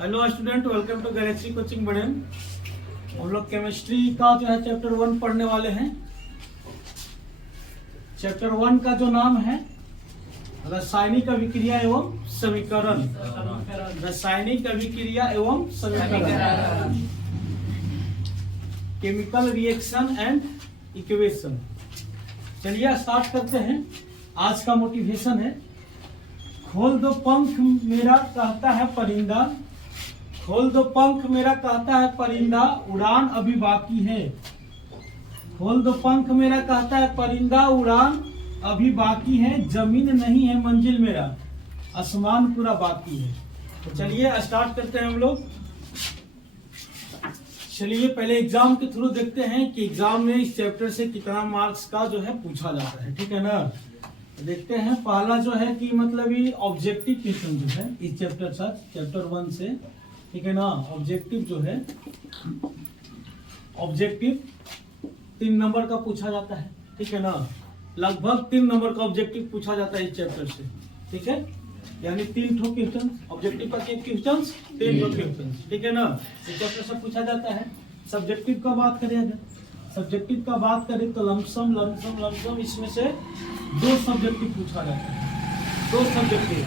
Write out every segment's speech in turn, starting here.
Hello student, welcome to Galaxy Coaching बड़न। हम लोग केमिस्ट्री का जो है चैप्टर 1 पढ़ने वाले हैं। चैप्टर 1 का जो नाम है रासायनिक अभिक्रिया एवं समीकरण। रासायनिक अभिक्रिया एवं समीकरण, केमिकल रिएक्शन एंड इक्वेशन। चलिए स्टार्ट करते हैं। आज का मोटिवेशन है, खोल दो पंख मेरा कहता है परिंदा, खोल दो पंख मेरा कहता है परिंदा, उड़ान अभी बाकी है। खोल दो पंख मेरा कहता है परिंदा, उड़ान अभी बाकी है। जमीन नहीं है मंजिल मेरा, आसमान पूरा बाकी है। तो चलिए स्टार्ट करते हैं हम लोग। चलिए पहले एग्जाम के थ्रू देखते हैं कि एग्जाम में इस चैप्टर से कितना मार्क्स का जो है पूछा जाता है। ठीक है ना, देखते हैं। पहला जो है कि मतलब ये ऑब्जेक्टिव क्वेश्चन जो है इस चैप्टर 1 से, ठीक है ना। ऑब्जेक्टिव जो है, ऑब्जेक्टिव 3 नंबर का पूछा जाता है। ठीक है ना, लगभग 3 नंबर का ऑब्जेक्टिव पूछा जाता है इस चैप्टर से। ठीक है, यानी 3 ठो क्वेश्चन ऑब्जेक्टिव का, 3 क्वेश्चन 3 ठो क्वेश्चन। ठीक है ना, इस चैप्टर से पूछा जाता है। सब्जेक्टिव का बात करें, अगर सब्जेक्टिव का बात करें तो लमसम इसमें से 2 सब्जेक्टिव पूछा जाता है। 2 सब्जेक्टिव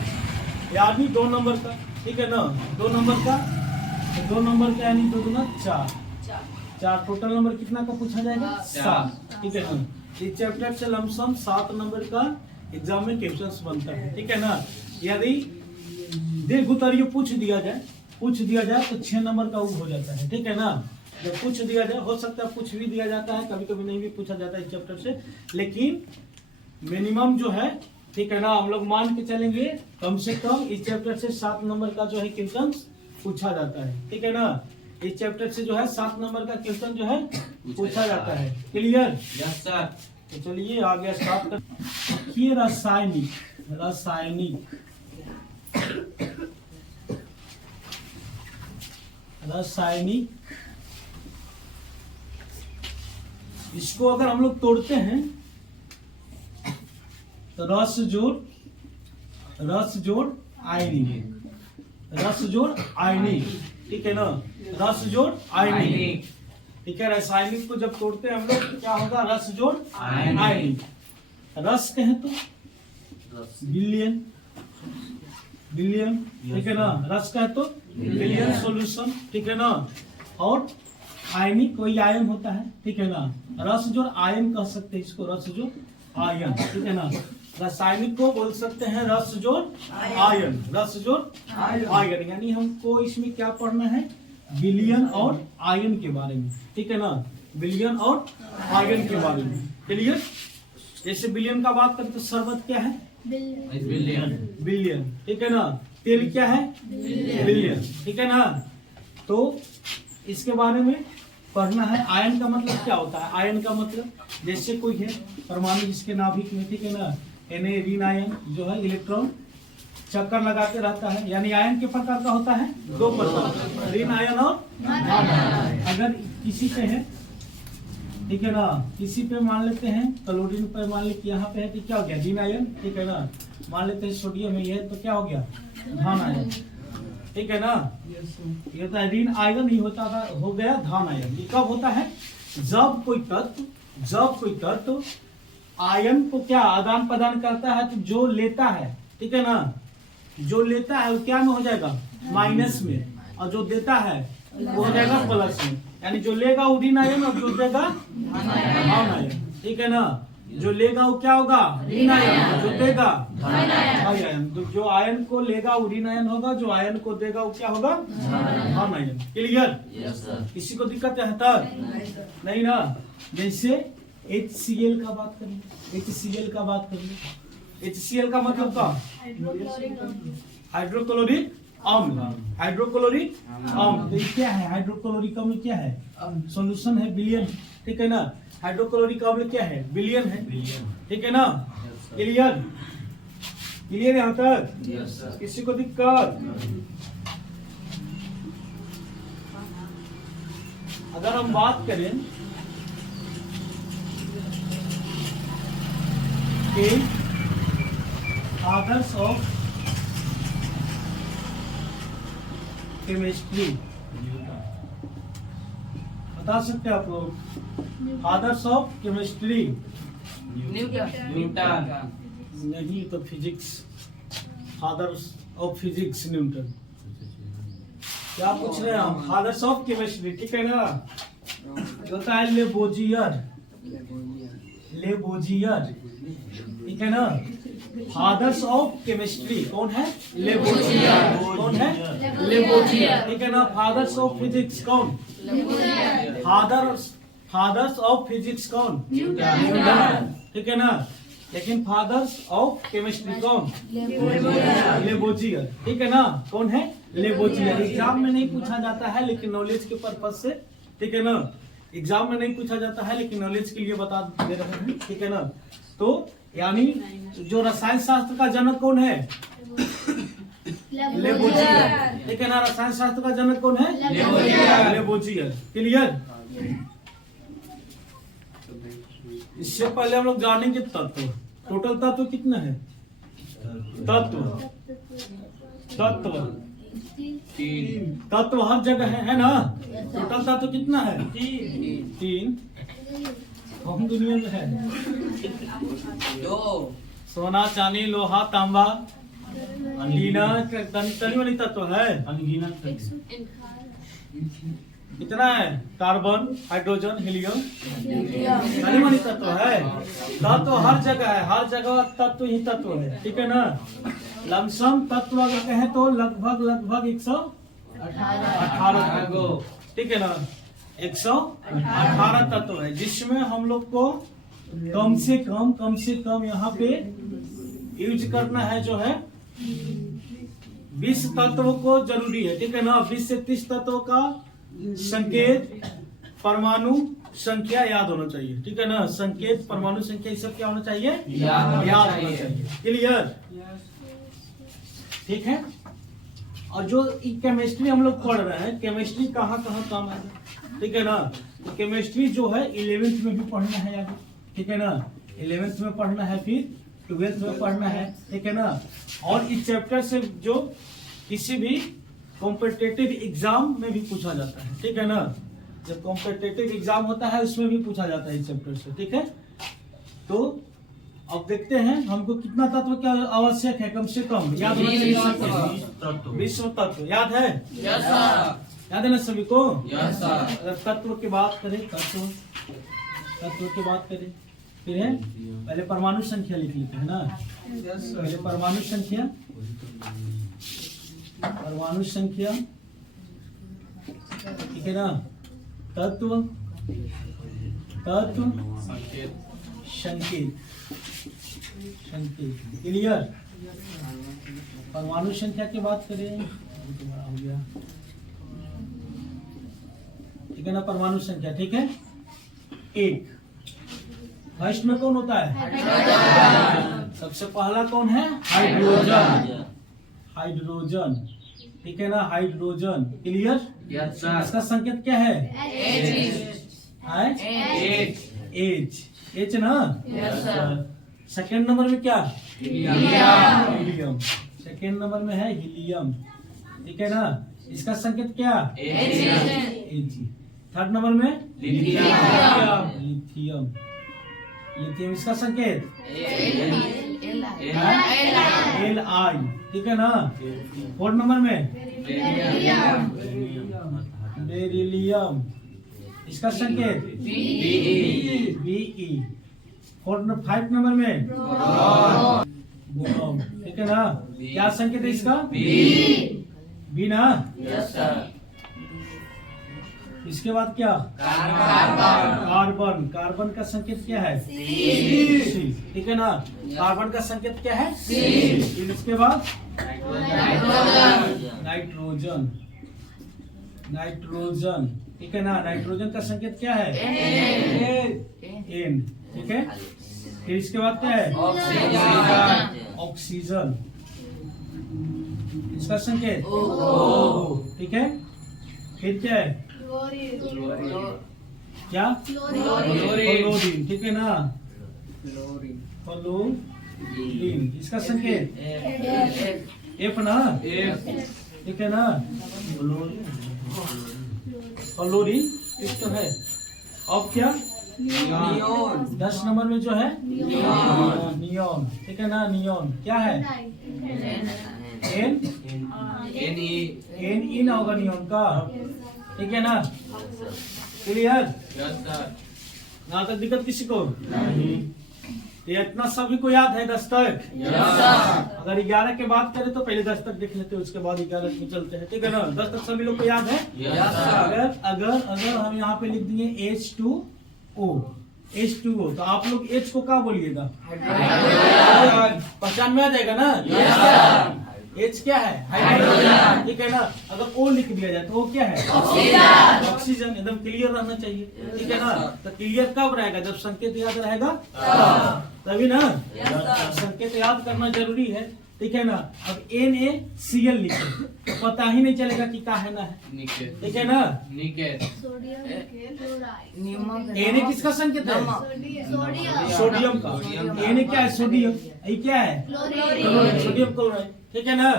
यानी 2 नंबर का। ठीक है ना, 2 नंबर का, तो 2 नंबर का यानी 2 दूना 4 टोटल नंबर कितना का पूछा जाएगा? 7। ठीक है ना, इस चैप्टर से लमसम 7 नंबर का एग्जाम में क्वेश्चंस बनता है। ठीक है ना, यदि देख उतारियो पूछ दिया जाए तो 6 नंबर का वो हो जाता है। ठीक है ना, जब पूछ दिया जाए, हो सकता है पूछ भी दिया जाता है, कभी कभी नहीं भी पूछा जाता है इस चैप्टर से, लेकिन मिनिमम जो है, ठीक है ना, हम लोग मान के चलेंगे कम से कम इस चैप्टर से 7 नंबर का जो है क्वेश्चन पूछा जाता है। ठीक है ना, इस चैप्टर से जो है 7 नंबर का क्वेश्चन जो है पूछा जाता है। क्लियर? Yes sir. तो चलिए आगे स्टार्ट कर। ये रासायनिक इसको अगर हम लोग तोड़ते हैं तो रस जोड़ आयनिक। ठीक है ना, रस जोड़ आयनिक। ठीक है, रासायनिक को जब तोड़ते हैं हम लोग तो क्या होगा? रस जोड़ आयनिक। रस कहें तो बिलियन। ठीक है ना, रस कहे तो बिलियन सॉल्यूशन। ठीक है ना, और आयनिक कोई आयन होता है। ठीक है ना, रस जोड़ आयन कह सकते हैं इसको, रस जोड़ आयन। ठीक है ना, रासायनिक को बोल सकते हैं रस जोड़ आयन, रस जोड़ आयन। यानी हमको इसमें क्या पढ़ना है? विलयन और आयन के बारे में। ठीक है ना, विलयन और आयन के बारे में। क्लियर? जैसे विलयन का बात करें तो शरबत क्या है? बिलियन। ठीक है ना, तेल क्या है? बिलियन। ठीक है ना, तो इसके बारे में पढ़ना है। आयन का मतलब क्या होता है? आयन का मतलब जैसे कोई है परमाणु जिसके नाभिक में, ठीक है ना, ऋण आयन जो है इलेक्ट्रॉन चक्कर लगाते रहता है, यानी आयन के प्रकार का होता है 2 प्रकार, ऋण आयन और धन आयन। अगर किसी पे है, ठीक है ना, किसी पे मान लेते हैं क्लोरीन पे, मान लेते यहाँ पे है तो क्या हो गया? ऋण आयन। ठीक है ना, मान लेते हैं सोडियम है तो क्या हो गया? धन आयन। ठीक है ना, ये होता है ऋण आयन, ही होता था, हो गया धन आयन। ये कब होता है? जब कोई तत्व आयन को क्या आदान प्रदान करता है, तो जो लेता है, ठीक है ना, जो लेता है वो क्या में हो जाएगा? माइनस में, और जो देता है वो हो जाएगा प्लस में। यानी जो लेगा वो ऋण आयन और जो देगा धन आयन। ठीक है ना, जो लेगा वो क्या होगा? ऋण आयन, जो देगा धन आयन। तो जो आयन को लेगा वो ऋण आयन होगा, जो आयन को देगा वो क्या होगा? धन आयन। क्लियर? किसी को दिक्कत है तब नहीं ना? जैसे HCl का बात करेंगे, HCl का मतलब क्या? हाइड्रोक्लोरिक अम्ल। हाइड्रोक्लोरिक अम्ल तो क्या है? हाइड्रोक्लोरिक अम्ल क्या है? सॉल्यूशन है, विलयन। ठीक है ना, हाइड्रोक्लोरिक अम्ल क्या है? विलयन है। ठीक है ना, क्लियर यहाँ तक? किसी को दिक्कत? अगर हम बात करें कि फादर्स ऑफ केमिस्ट्री बता सकते हैं आप लोग? Fathers of chemistry Newton. नहीं, तो physics. Fathers of physics Newton. क्या पूछ रहे हैं हम? फादर्स ऑफ केमिस्ट्री, ठीक है ना? होता है लेबोजियर, लेबोजियर, ठीक है ना? फादर्स ऑफ केमिस्ट्री कौन है? लेबोजियर। कौन है? लेबोजियर, ठीक है ना? फादर्स ऑफ फिजिक्स कौन? फादर्स ऑफ फिजिक्स कौन? न्यूटन, ठीक है ना? लेकिन फादर्स ऑफ केमिस्ट्री कौन? लेबोजियर, ठीक है ना? कौन है? लेबोजियर। एग्जाम में नहीं पूछा जाता है लेकिन नॉलेज के पर्पज से, ठीक है ना? एग्जाम में नहीं पूछा जाता है लेकिन नॉलेज के लिए बता दे रहे हैं, ठीक है ना? तो यानी जो रसायन शास्त्र का जनक कौन है? लेबोजियर, ठीक है ना? रसायन शास्त्र का जनक कौन है? लेबोजियर। क्लियर? इससे पहले हम लोग जानेंगे तत्व। टोटल तत्व कितना है? तत्व तत्व हर जगह है ना? टोटल तत्व कितना है? 3। हम दुनिया में है 2। सोना, चांदी, लोहा, तांबा, लीना, तनी वाली तत्व है। कितना है? कार्बन, हाइड्रोजन, हीलियम, तनी वाली तत्व है। तत्व हर जगह है, हर जगह तत्व ही तत्व है, ठीक है ना? लमसम तत्व अगर कहें तो लगभग 118, ठीक है ना? 118 तत्व है, जिसमें हम लोग को कम से कम यहाँ पे यूज करना है जो है 20 तत्वों को जरूरी है, ठीक है ना? 20 से 30 तत्वों का संकेत, परमाणु संख्या याद होना चाहिए, ठीक है ना? संकेत, परमाणु संख्या, ये सब क्या होना चाहिए? याद होना चाहिए। क्लियर? ठीक है। और जो केमिस्ट्री हम लोग पढ़ रहे हैं, केमिस्ट्री कहाँ कहाँ काम है, ठीक है ना? तो केमिस्ट्री जो है 11th में भी पढ़ना है यार, ठीक है ना? 11th में पढ़ना है, फिर 12th में पढ़ना है, ठीक है ना? और इस चैप्टर से जो किसी भी कॉम्पिटिटिव एग्जाम में भी पूछा जाता है, ठीक है ना? जब कॉम्पिटिटिव एग्जाम होता है उसमें भी पूछा जाता है इस चैप्टर से, ठीक है? तो अब देखते हैं हमको कितना तत्व क्या आवश्यक है, कम से कम याद होना चाहिए। 20 तत्व याद है? याद है ना सभी को? अगर तत्व की बात करें, तत्व की बात करें, फिर है पहले परमाणु संख्या लिख लेते हैं ना? पहले परमाणु संख्या, ठीक है ना? तत्व, संकेत। क्लियर? परमाणु संख्या की बात करें, हो गया, ठीक है ना? परमाणु संख्या, ठीक है? 1 फर्स्ट में कौन होता है? सबसे पहला कौन है? हाइड्रोजन, ठीक है ना? हाइड्रोजन। क्लियर? इसका संकेत क्या है? H ना? सेकेंड नंबर में क्या? हीलियम। सेकेंड नंबर में है हीलियम, ठीक है ना? इसका संकेत क्या? Ag। थर्ड नंबर में लिथियम। इसका संकेत Li, ठीक है ना? फोर्थ नंबर में बेरिलियम। इसका संकेत Be। फाइव नंबर में बोरॉन, ठीक है ना? क्या संकेत है इसका? बी ना? इसके बाद क्या? कार्बन का संकेत क्या है? सी, ठीक है ना? कार्बन का संकेत क्या है? फिर इसके बाद नाइट्रोजन, ठीक है ना? नाइट्रोजन का संकेत क्या है? एन, ठीक है? फिर इसके बाद क्या है? ऑक्सीजन। इसका संकेत O, ठीक है? फिर क्या है? क्या? क्लोरीन, ठीक है ना? क्लोरीन। इसका संकेत F ना? ठीक है ना? फ्लोरीन इस तो है। अब क्या नियोन 10 नंबर में जो है नियोन, ठीक है ना। नियोन क्या है? एन एन इन होगा नियोन का, ठीक है ना। क्लियर? यहाँ तक दिक्कत किसी को नहीं? ये इतना सभी को याद है 10 तक? अगर 11 के बात करें तो पहले 10 तक देख लेते हैं, उसके बाद 11 में चलते हैं, ठीक है ना। 10 तक सभी लोग को याद है? अगर अगर अगर हम यहाँ पे लिख देंगे H2O, H2O, तो आप लोग H को क्या बोलिएगा? पहचान में आ जाएगा ना। H क्या है? हाइड्रोजन, ठीक है ना। अगर O लिख दिया जाए तो वो क्या है? ऑक्सीजन। एकदम क्लियर रहना चाहिए, ठीक है ना। तो क्लियर कब रहेगा? जब संकेत याद रहेगा तभी ना। संकेत याद करना जरूरी है, ठीक है ना। अब NaCl लिखे तो पता ही नहीं चलेगा कि क्या है ना है, ठीक है ना। Na किसका संकेत है? सोडियम का। Na क्या है? सोडियम। ये क्या है? क्लोराइड, सोडियम क्लोराइड, ठीक है ना।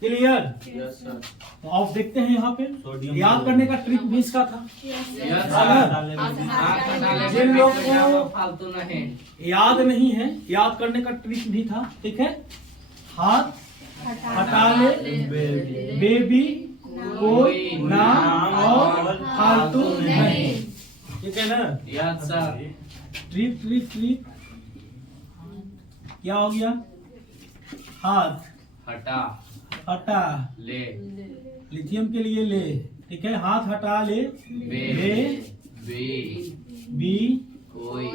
क्लियर? तो आप देखते हैं यहाँ पे याद करने का ट्रिक भी इसका था। जिन लोग को याद नहीं है, याद करने का ट्रिक भी था, ठीक है। हाथ हटा ले, बेबी कोई नाम और फालतू नहीं, ठीक है ना। ट्रिक ट्रिक ट्रिक क्या हो गया? हाथ हटा ले, लिथियम के लिए ले, ठीक है। हाथ हटा ले, बी कोई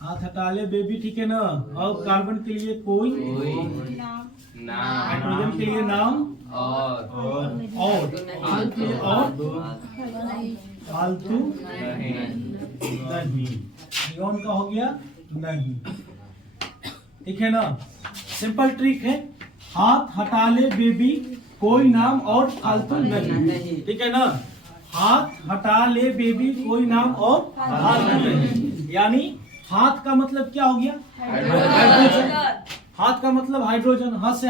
हाथ हटा ले बेबी, ठीक है ना। और कार्बन के लिए कोई, हाइड्रोजन के लिए नाम और फालतू नहीं। नियोन का हो गया नहीं, ठीक है ना। सिंपल ट्रिक है। हाथ हटा ले बेबी कोई नाम और फालतू नहीं, ठीक है ना। हाथ हटा ले बेबी कोई नाम और फालतू नहीं, यानी हाथ का मतलब क्या हो गया? हाइड्रोजन। हाथ का मतलब हाइड्रोजन। हाथ से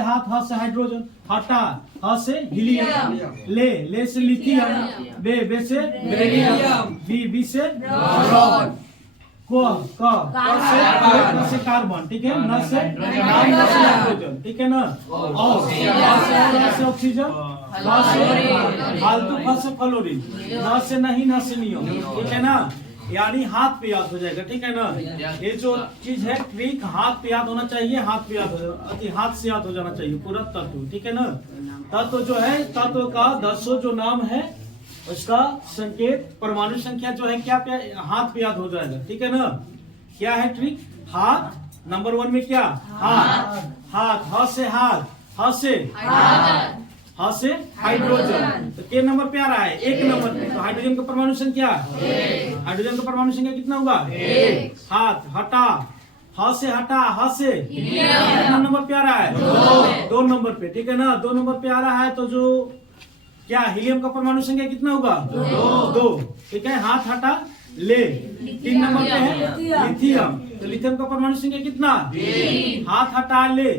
हाइड्रोजन। हटा, हाथ से हीलियम। ले से लिथियम। बे से बेरिलियम। बी से बोरॉन। से कार्बन, ठीक है। न से नाइट्रोजन, ठीक है ना। और से ऑक्सीजन, फालतू से फ्लोरीन, न से नहीं, न से नियोन, ठीक है ना। यानी हाथ पे याद हो जाएगा, ठीक है ना। ये जो चीज है ट्रिक, हाथ पे याद होना चाहिए। हाथ पे याद हो, हाथ से याद हो जाना चाहिए पूरा तत्व, ठीक है ना। तत्व जो है, तत्व का 10 जो नाम है उसका संकेत परमाणु संख्या जो है क्या पे हाथ पे याद हो जाएगा, ठीक है ना। क्या है ट्रिक? हाथ नंबर 1 में क्या? हाथ से हाइड्रोजन। तो के नंबर पे आ रहा है? 1 नंबर पे। तो हाइड्रोजन का परमाणु संख्या, हाइड्रोजन का परमाणु संख्या कितना होगा? हाथ हटा, हाथ से कितना नंबर पे आ रहा है? 2 नंबर पे, ठीक है ना। 2 नंबर पे आ रहा है तो जो क्या हीलियम का परमाणु संख्या कितना होगा? 2, ठीक है। हाथ हटा ले, 3 नंबर पे है लिथियम। तो लिथियम का परमाणु संख्या कितना? हाथ हटा ले,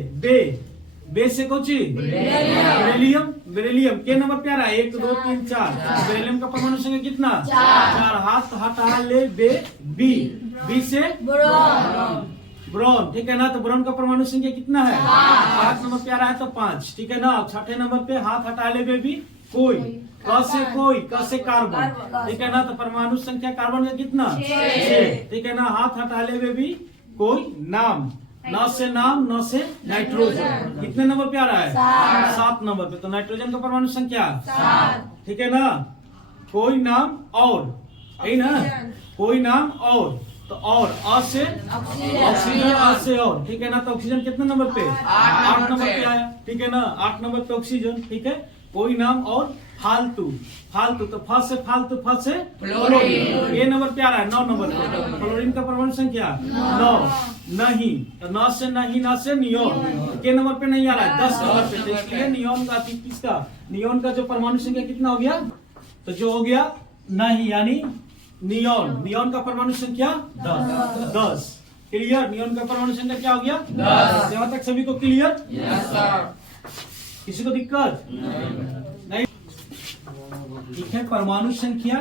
बे से कोची बेरिलियम के नंबर पे आ रहा है? 1 2 3 4। बेरिलियम का परमाणु संख्या कितना? 4। हाथ हटा ले, बी से ब्रोन, ठीक है ना। तो ब्रोन का परमाणु संख्या कितना है? 5 नंबर पे आ रहा है तो 5, ठीक है ना। 6ठे नंबर पे हाथ हटा ले बेबी कोई, क से कार्बन, ठीक है ना। तो परमाणु संख्या कार्बन का कितना? 6, ठीक है ना। हाथ हटा ले बेबी कोई नाम, न से नाम, न से नाइट्रोजन। कितने नंबर पे आ रहा है? 7 नंबर पे। तो नाइट्रोजन का परमाणु संख्या 7, ठीक है ना। कोई नाम और, यही ना, कोई नाम और, तो और से ऑक्सीजन, से और, ठीक है ना। तो ऑक्सीजन कितने नंबर पे? 8 नंबर पे आया, ठीक है ना। 8 नंबर पे ऑक्सीजन, ठीक है। कोई नाम और फालतू, तो फ से फालतू, फ से फ्लोरीन। ये नंबर पे आ रहा है 9 नंबर पे। फ्लोरीन का परमाणु संख्या 9, नहीं। तो न से नहीं, न से नियोन के नंबर पे नहीं आ रहा है 10 नंबर पे। तो इसलिए नियोन का, किसका? नियोन का जो परमाणु संख्या कितना हो गया? तो जो हो गया नहीं, यानी नियोन का परमाणु संख्या 10। क्लियर? नियोन का परमाणु संख्या क्या हो गया? 10। यहाँ तक सभी को क्लियर? किसी को दिक्कत ठीक है। परमाणु संख्या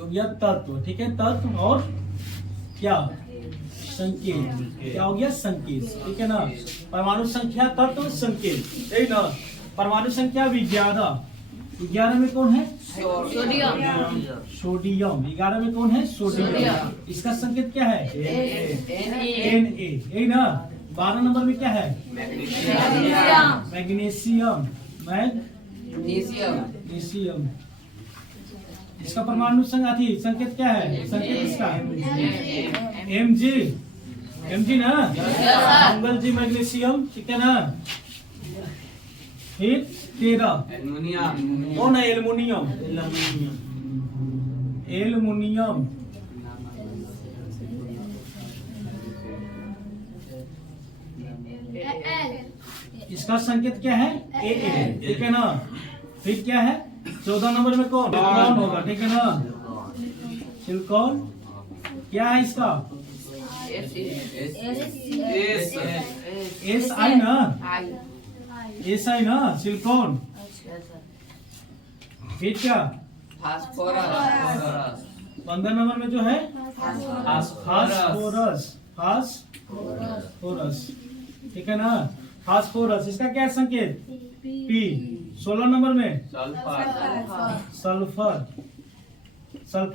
हो गया तत्व, ठीक है। तत्व और क्या संकेत, क्या हो गया संकेत, ठीक है ना। परमाणु संख्या, तत्व, संकेत, यही ना। परमाणु संख्या 11, 11 में कौन है सोडियम। सोडियम। 11 में कौन है सोडियम। इसका संकेत क्या है Na, यही ना। 12 नंबर में क्या है मैग्नीशियम। मैग्नीशियम। इसका परमाणु संकेत क्या है, संकेत इसका Mg, Mg ना, मंगल जी मैग्नीशियम, ठीक है ना। फिर 13 एल्युमिनियम। कौन है एल्युमिनियम, एल्युमिनियम। इसका संकेत क्या है A, ठीक है ना। फिर क्या है 14 नंबर में कौन होगा, ठीक है ना। सिलिकॉन। क्या है इसका SI ना, SI ना, सिलिकॉन। फिर क्या फास्फोरस। 15 नंबर में जो है फास्फोरस, फास्फोरस, ठीक है ना। फास्फोरस, इसका क्या है संकेत P। 16 नंबर में सल्फर। Sulphur, sulphur